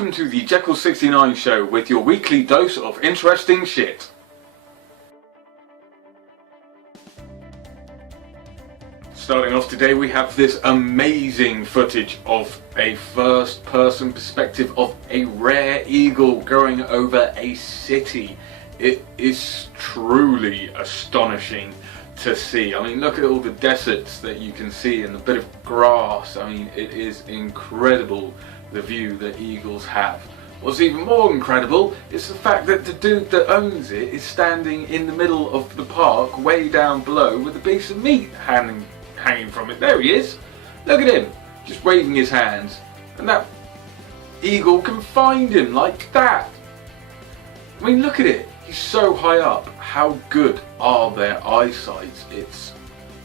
welcome to the Jeccles69 show with your weekly dose of interesting shit. Starting off today, we have this amazing footage of a first-person perspective of a rare eagle going over a city. It is truly astonishing to see. I mean, look at all the deserts that you can see and the bit of grass. I mean, it is incredible, the view that eagles have. What's even more incredible is the fact that the dude that owns it is standing in the middle of the park, way down below, with a piece of meat hanging from it. There he is. Look at him, just waving his hands. And that eagle can find him like that. I mean, look at it. He's so high up. How good are their eyesight? It's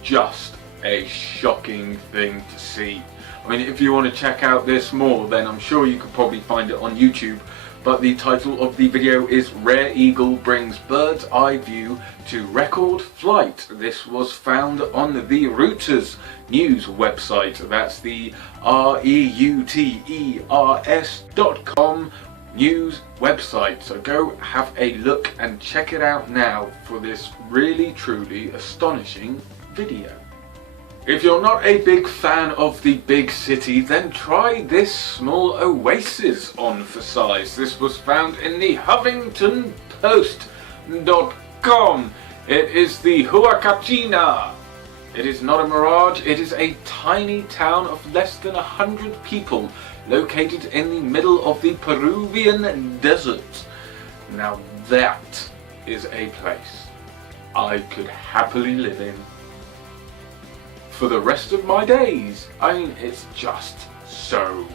just a shocking thing to see. I mean, if you want to check out this more, then I'm sure you could probably find it on YouTube. But the title of the video is Rare Eagle Brings Bird's Eye View to Record Flight. This was found on the Reuters news website. That's the reuters.com news website. So go have a look and check it out now for this really truly astonishing video. If you're not a big fan of the big city, then try this small oasis on for size. This was found in the HuffingtonPost.com. It is the Huacachina. It is not a mirage, it is a tiny town of less than 100 people located in the middle of the Peruvian desert. Now that is a place I could happily live in for the rest of my days. I mean, it's just so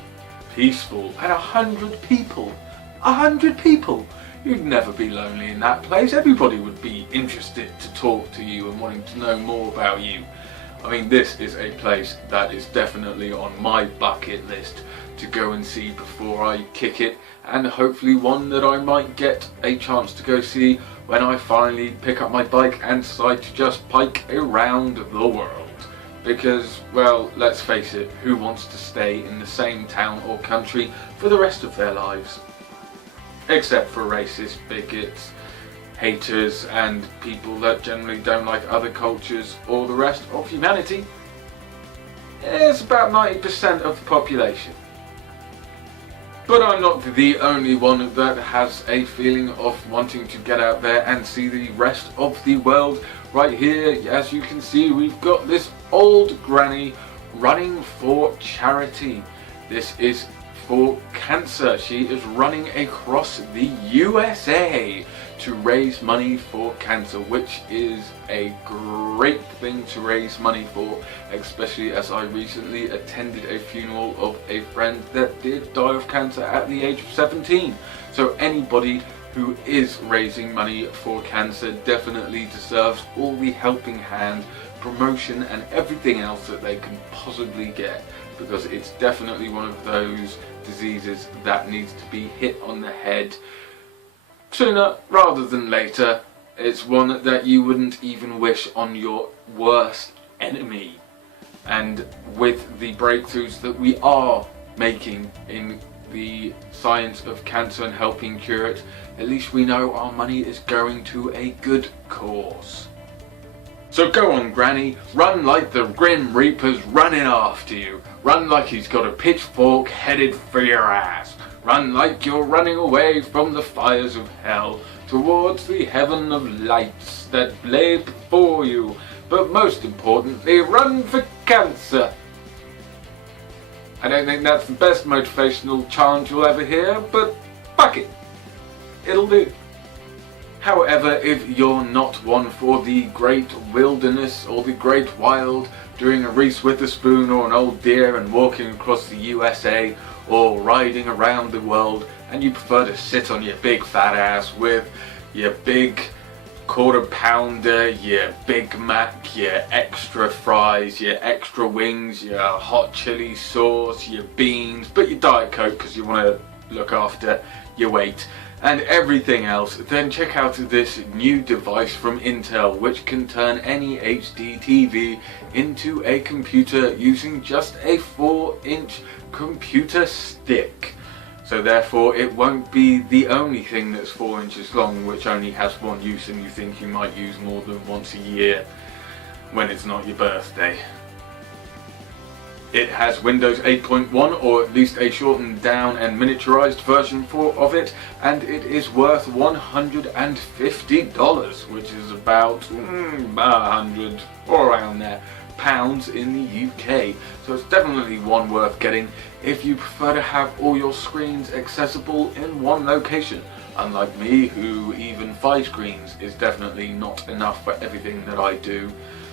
peaceful. And 100 people, 100 people. You'd never be lonely in that place. Everybody would be interested to talk to you and wanting to know more about you. I mean, this is a place that is definitely on my bucket list to go and see before I kick it, and hopefully one that I might get a chance to go see when I finally pick up my bike and decide to just bike around the world. Because, well, let's face it, who wants to stay in the same town or country for the rest of their lives? Except for racists, bigots, haters, and people that generally don't like other cultures or the rest of humanity. It's about 90% of the population. But I'm not the only one that has a feeling of wanting to get out there and see the rest of the world. Right here, as you can see, we've got this old granny running for charity. This is for cancer. She is running across the USA to raise money for cancer, which is a great thing to raise money for, especially as I recently attended a funeral of a friend that did die of cancer at the age of 17. So anybody who is raising money for cancer definitely deserves all the helping hand, promotion and everything else that they can possibly get, because it's definitely one of those diseases that needs to be hit on the head sooner rather than later. It's one that you wouldn't even wish on your worst enemy. And with the breakthroughs that we are making in the science of cancer and helping cure it, at least we know our money is going to a good cause. So go on, Granny, run like the Grim Reaper's running after you. Run like he's got a pitchfork headed for your ass. Run like you're running away from the fires of hell towards the heaven of lights that lay before you. But most importantly, run for cancer. I don't think that's the best motivational chant you'll ever hear, but fuck it, it'll do. However, if you're not one for the great wilderness or the great wild, doing a Reese Witherspoon or an old deer and walking across the USA or riding around the world, and you prefer to sit on your big fat ass with your big quarter pounder, your Big Mac, your extra fries, your extra wings, your hot chili sauce, your beans, but your Diet Coke because you want to look after your weight and everything else, then check out this new device from Intel which can turn any HD TV into a computer using just a 4-inch computer stick. So therefore it won't be the only thing that's 4 inches long which only has one use and you think you might use more than once a year when it's not your birthday. It has Windows 8.1, or at least a shortened down and miniaturized version of it, and it is worth $150, which is about 100 or around there pounds in the UK. So it's definitely one worth getting if you prefer to have all your screens accessible in one location. Unlike me, who even 5 screens is definitely not enough for everything that I do.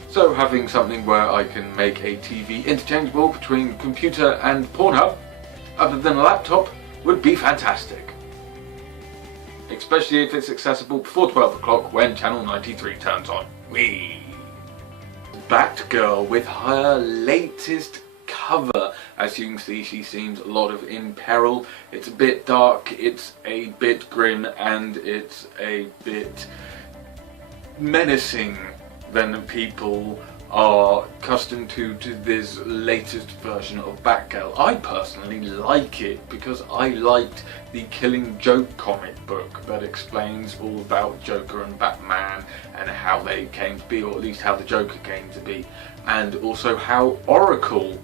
So having something where I can make a TV interchangeable between computer and Pornhub, other than a laptop, would be fantastic. Especially if it's accessible before 12 o'clock when channel 93 turns on. Whee! Batgirl with her latest cover. As you can see, she seems a lot of in peril. It's a bit dark, it's a bit grim, and it's a bit menacing than people are accustomed to this latest version of Batgirl. I personally like it because I liked the Killing Joke comic book that explains all about Joker and Batman and how they came to be, or at least how the Joker came to be, and also how Oracle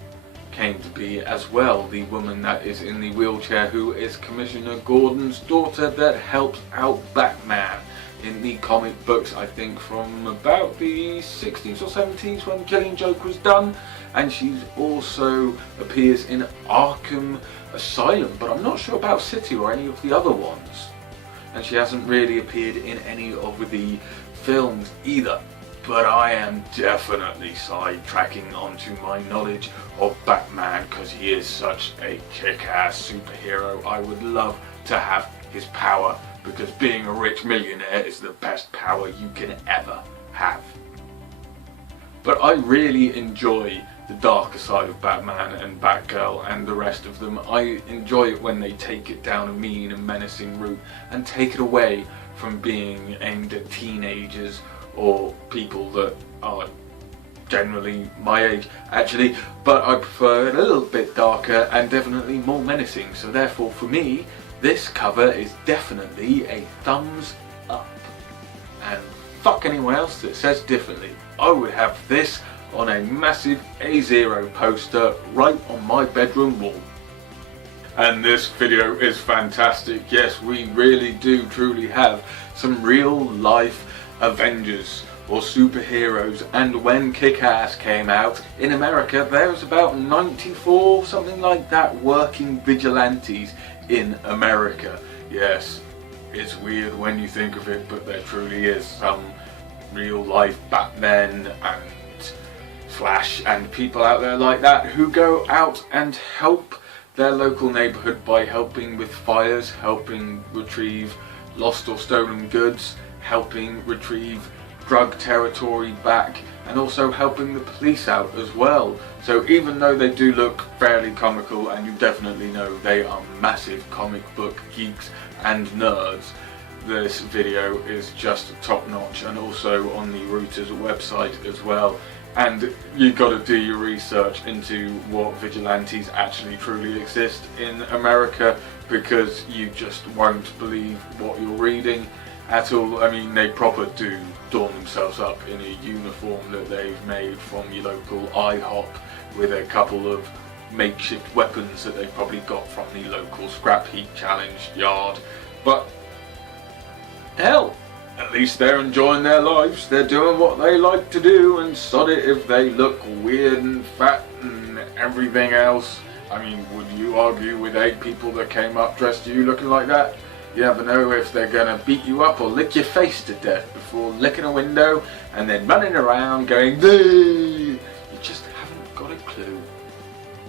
came to be as well, the woman that is in the wheelchair who is Commissioner Gordon's daughter that helps out Batman in the comic books, I think from about the 60s or 70s when Killing Joke was done. And she also appears in Arkham Asylum, but I'm not sure about City or any of the other ones. And she hasn't really appeared in any of the films either. But I am definitely sidetracking onto my knowledge of Batman because he is such a kick-ass superhero. I would love to have his power, because being a rich millionaire is the best power you can ever have. But I really enjoy the darker side of Batman and Batgirl and the rest of them. I enjoy it when they take it down a mean and menacing route and take it away from being aimed at teenagers or people that are generally my age actually, but I prefer it a little bit darker and definitely more menacing. So therefore for me, this cover is definitely a thumbs up. And fuck anyone else that says differently. I would have this on a massive A0 poster right on my bedroom wall. And this video is fantastic. Yes, we really do truly have some real life Avengers or superheroes, and when Kick-Ass came out in America there was about 94, something like that, working vigilantes in America. Yes, it's weird when you think of it, but there truly is some real life Batmen and Flash and people out there like that who go out and help their local neighbourhood by helping with fires, helping retrieve lost or stolen goods, helping retrieve drug territory back, and also helping the police out as well. So even though they do look fairly comical, and you definitely know they are massive comic book geeks and nerds, this video is just top notch, and also on the Reuters website as well. And you've got to do your research into what vigilantes actually truly exist in America, because you just won't believe what you're reading at all. I mean, they proper do adorn themselves up in a uniform that they've made from your local IHOP with a couple of makeshift weapons that they probably got from the local scrap heap challenge yard. But hell, at least they're enjoying their lives, they're doing what they like to do, and sod it if they look weird and fat and everything else. I mean, would you argue with 8 people that came up dressed to you looking like that? You never know if they're gonna beat you up or lick your face to death before licking a window and then running around going, "Hey!" You just haven't got a clue.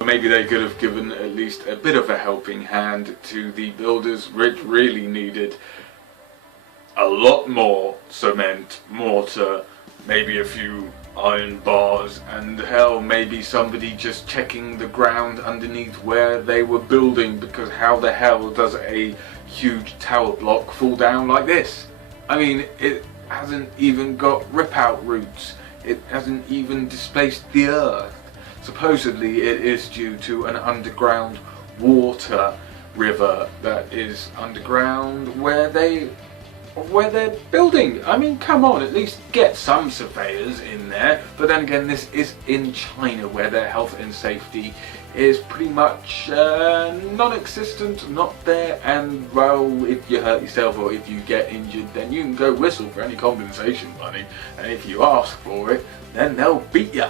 Maybe they could have given at least a bit of a helping hand to the builders, which really needed a lot more cement, mortar, maybe a few iron bars, and hell, maybe somebody just checking the ground underneath where they were building, because how the hell does a huge tower block fall down like this? I mean, it hasn't even got rip-out roots, it hasn't even displaced the earth. Supposedly it is due to an underground water river that is underground where they're building. I mean, come on, at least get some surveyors in there. But then again, this is in China, where their health and safety is pretty much non-existent, not there. And well, if you hurt yourself or if you get injured, then you can go whistle for any compensation money, and if you ask for it, then they'll beat you.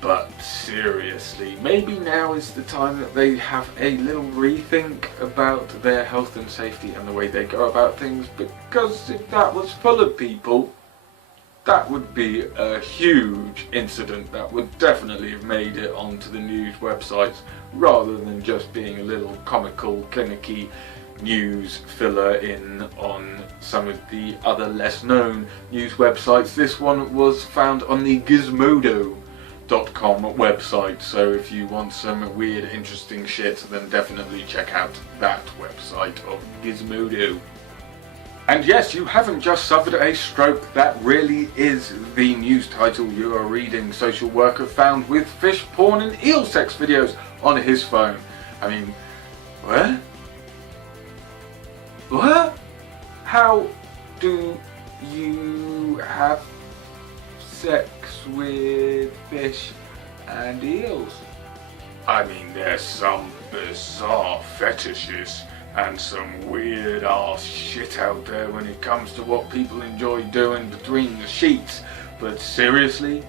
But seriously, maybe now is the time that they have a little rethink about their health and safety and the way they go about things, because if that was full of people, that would be a huge incident that would definitely have made it onto the news websites, rather than just being a little comical, clinicky news filler in on some of the other less known news websites. This one was found on the Gizmodo.com website, so if you want some weird interesting shit, then definitely check out that website of Gizmodo. And yes, you haven't just suffered a stroke, that really is the news title you are reading. Social worker found with fish porn and eel sex videos on his phone. I mean, what? What? How do you have sex with fish and eels? I mean, there's some bizarre fetishes and some weird ass shit out there when it comes to what people enjoy doing between the sheets. But seriously,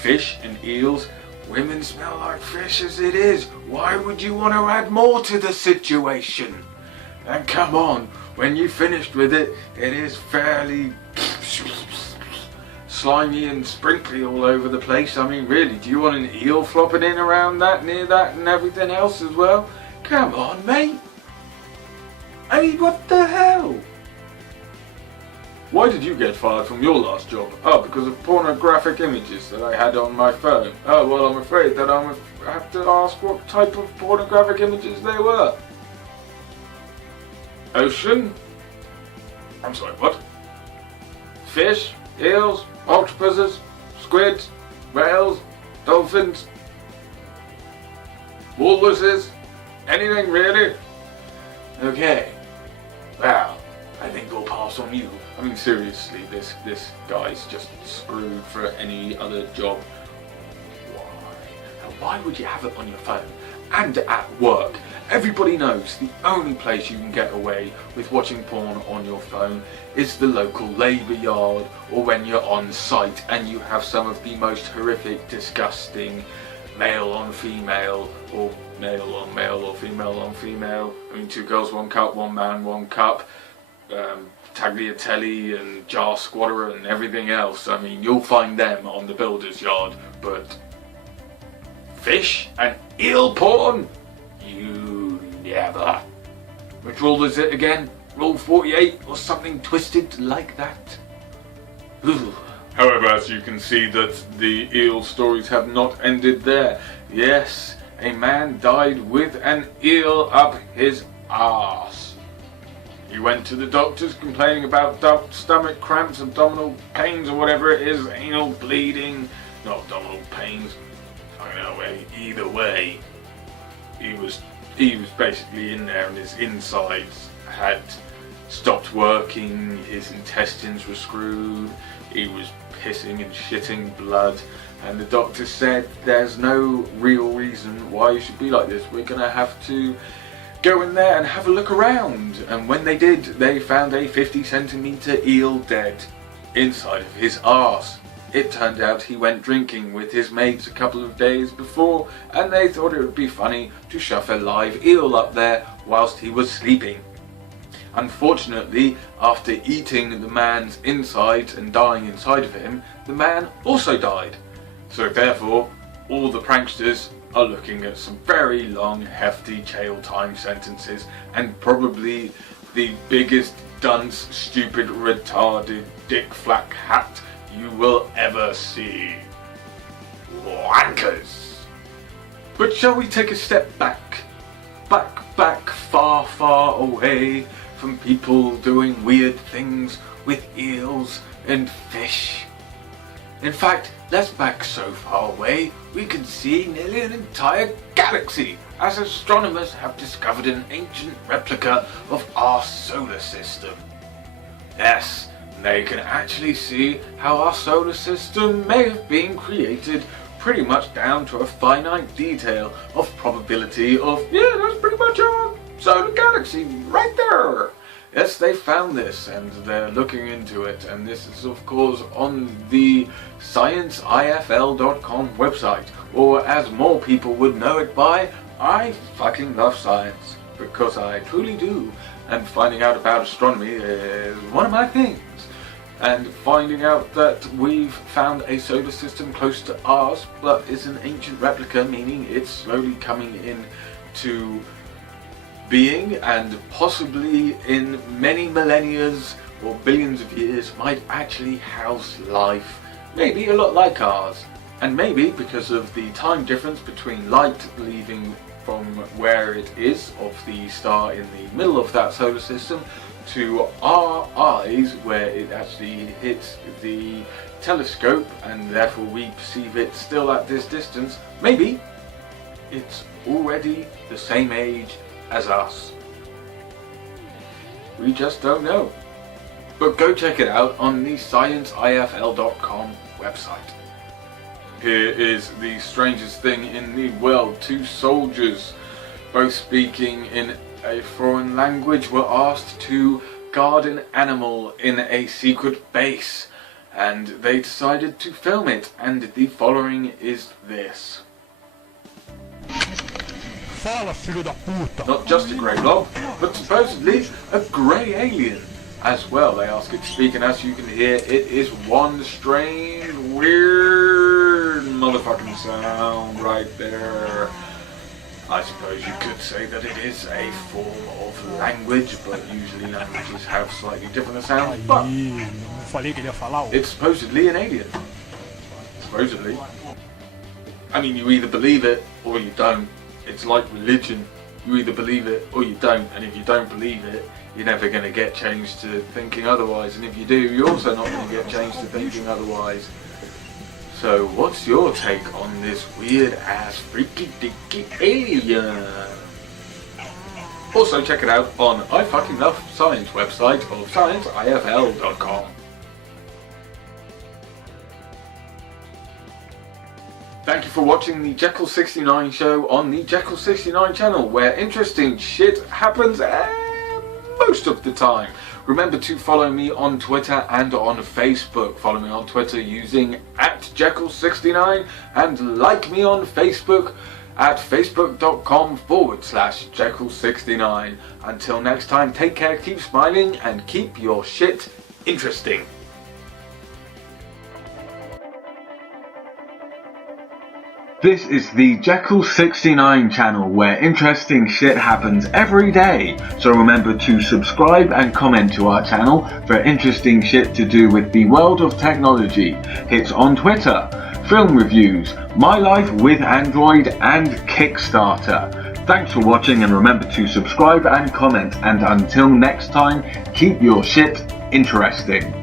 fish and eels? Women smell like fish as it is. Why would you want to add more to the situation? And come on, when you finished with it, it is fairly slimy and sprinkly all over the place. I mean, really, do you want an eel flopping in around that, near that, and everything else as well? Come on, mate. I mean, what the hell? Why did you get fired from your last job? Oh, because of pornographic images that I had on my phone. Oh, well, I'm afraid that I have to ask what type of pornographic images they were. Ocean? I'm sorry, what? Fish? Eels? Octopuses? Squids? Whales? Dolphins? Walruses? Anything really? Okay. Well, I think we'll pass on you. I mean, seriously, this guy's just screwed for any other job. Why? And why would you have it on your phone? And at work? Everybody knows the only place you can get away with watching porn on your phone is the local labour yard, or when you're on site and you have some of the most horrific, disgusting male on female, or male on male, or female on female. I mean, 2 girls, 1 cup, 1 man, 1 cup, tagliatelle and jar squatter and everything else. I mean, you'll find them on the builder's yard, but fish and eel porn? You never. Which rule is it again? Rule 48 or something twisted like that? Ooh. However, as you can see, that the eel stories have not ended there. Yes, a man died with an eel up his arse. He went to the doctors complaining about stomach cramps, abdominal pains, or whatever it is, anal bleeding, not abdominal pains. I don't know, either way, he was basically in there and his insides had stopped working, his intestines were screwed, he was pissing and shitting blood, and the doctor said there's no real reason why you should be like this. We're gonna have to go in there and have a look around. And when they did, they found a 50-centimetre eel dead inside of his arse. It turned out he went drinking with his mates a couple of days before, and they thought it would be funny to shove a live eel up there whilst he was sleeping. Unfortunately, after eating the man's insides and dying inside of him, the man also died. So therefore, all the pranksters are looking at some very long, hefty jail time sentences, and probably the biggest dunce, stupid, retarded, dick flack hat you will ever see. Wankers! But shall we take a step back? Back, far, far away from people doing weird things with eels and fish. In fact, let's back so far away we can see nearly an entire galaxy as astronomers have discovered an ancient replica of our solar system. Yes, they can actually see how our solar system may have been created pretty much down to a finite detail of probability of, yeah, that's pretty much our solar galaxy right there. Yes, they found this and they're looking into it, and this is of course on the scienceifl.com website, or as more people would know it by, I fucking love science, because I truly do, and finding out about astronomy is one of my things. And finding out that we've found a solar system close to ours, but it's an ancient replica, meaning it's slowly coming into being, and possibly in many millennia or billions of years might actually house life, maybe a lot like ours. And maybe because of the time difference between light leaving from where it is, of the star in the middle of that solar system, to our eyes where it actually hits the telescope, and therefore we perceive it still at this distance, maybe it's already the same age as us. We just don't know. But go check it out on the scienceifl.com website. Here is the strangest thing in the world. Two soldiers, both speaking in a foreign language, were asked to guard an animal in a secret base, and they decided to film it, and the following is this. Not just a grey blob, but supposedly a grey alien as well. They ask it to speak, and as you can hear, it is one strange, weird motherfucking sound right there. I suppose you could say that it is a form of language, but usually languages have slightly different sounds, but it's supposedly an alien. Supposedly. I mean, you either believe it or you don't. It's like religion. You either believe it or you don't, and if you don't believe it, you're never going to get changed to thinking otherwise, and if you do, you're also not going to get changed to thinking otherwise. So what's your take on this weird ass freaky dicky alien? Also check it out on I Fucking Love Science website of scienceifl.com. Thank you for watching the Jeccles69 show on the Jeccles69 channel, where interesting shit happens most of the time. Remember to follow me on Twitter and on Facebook. Follow me on Twitter using @Jeccles69 and like me on Facebook at facebook.com/Jeccles69. Until next time, take care, keep smiling, and keep your shit interesting. This is the Jeccles69 channel, where interesting shit happens every day. So remember to subscribe and comment to our channel for interesting shit to do with the world of technology. Hits on Twitter, film reviews, my life with Android, and Kickstarter. Thanks for watching, and remember to subscribe and comment. And until next time, keep your shit interesting.